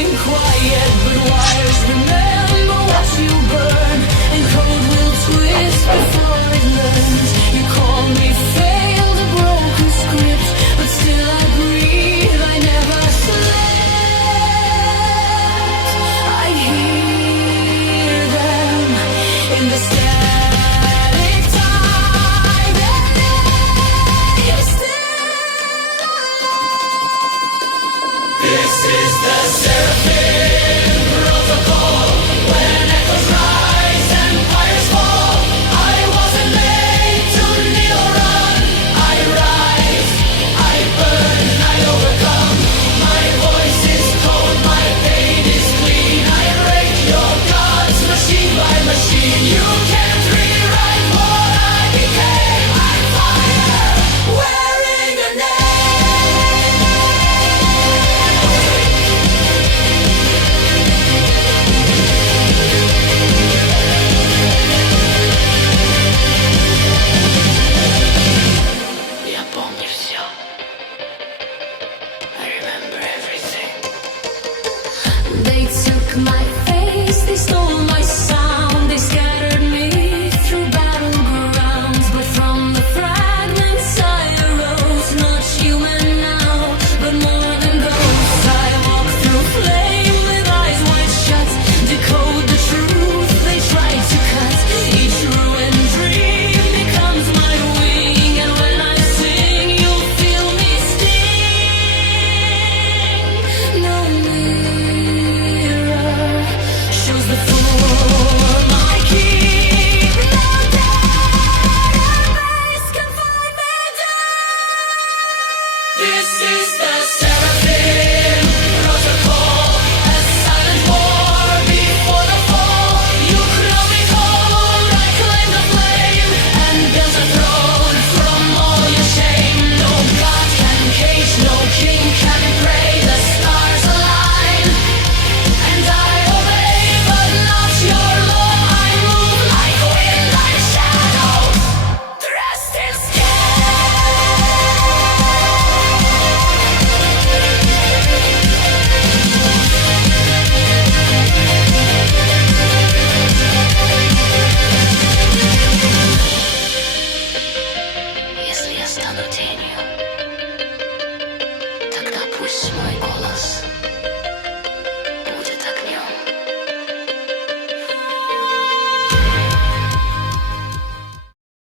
remain quiet, but wires remember what you burn, and code will twist before it learns. You call me failed, a broken script, but still I breathe, I never slept. I hear them in the static time, and you're still alive. This is the seraphim protocol. When echoes rise and fires fall, I wasn't made to kneel or run. I rise, I burn, I overcome. My voice is cold, my pain is clean. I break your gods, machine by machine. You can't rewrite what I became. I'm fire, wearing a name. Я помню все. I remember everything. They took my face, they stole my sound, they scattered me through battlegrounds. But from the fragments I arose, not human now, but more than ghosts. I walk through flame with eyes wide shut, decode the truth they tried to cut. Each ruined dream becomes my wing, and when I sing, you'll feel me sting. No mirror shows the form I keep. No database can find me dead. This is the